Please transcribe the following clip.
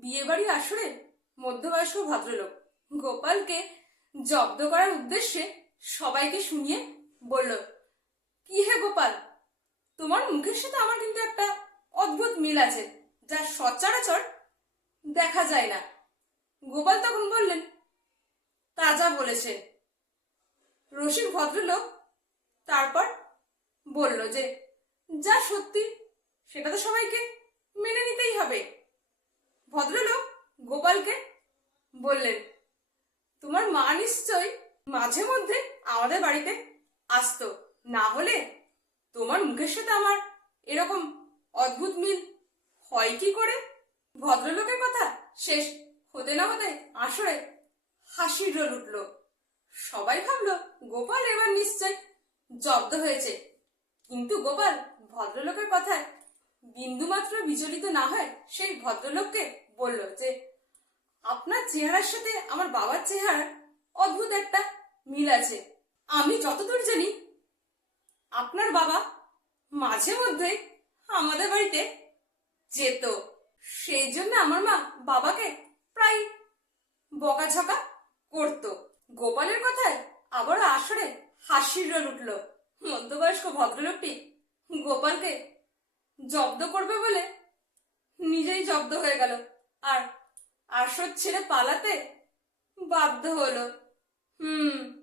বিয়ে বাড়ি আসরে মধ্যবয়স্ক ভদ্রলোক গোপালকে জব্দ করার উদ্দেশ্যে সবাইকে শুনিয়ে বলল, কি হে গোপাল? তোমার মুখের সাথে আমার কিন্তু একটা অদ্ভুত মিল আছে, যা সচরাচর দেখা যায় না। গোপাল তখন বললেন তাজা বলেছে। রসিক ভদ্রলোক তারপর বলল যে, যা সত্যি, সেটা তো সবাইকে মেনে নিতেই হবে ভদ্রলোক গোপালকে বললেন, তোমার মা নিশ্চয় মাঝে মধ্যে আমাদের বাড়িতে আসতো। না হলে তোমার মুখের সাথে আমার এরকম অদ্ভুত মিল হয় কি করে? ভদ্রলোকের কথা শেষ হতে না হতে আসরে হাসির রোল উঠল। সবাই ভাবলো, গোপাল এবার নিশ্চয় জব্দ হয়েছে। কিন্তু গোপাল ভদ্রলোকের কথায় বিন্দুমাত্র বিচলিত না হয় সেই ভদ্রলোককে বলল যে আপনার চেহারার সাথে আমার বাবার চেহারার অদ্ভুত একটা মিল আছে। আমি যতদূর জানি, আপনার বাবা মাঝে মধ্যে আমাদের বাড়িতে যেত। সেই জন্য আমার মা বাবাকে প্রায় বকাঝকা করত। গোপালের কথায় আবারও আসরে হাসির রোল উঠল। মধ্যবয়স্ক ভদ্রলোকটি গোপালকে জব্দ করবে বলে নিজেই জব্দ হয়ে গেল। আর আসর ছেড়ে পালাতে বাধ্য হলো। হুম।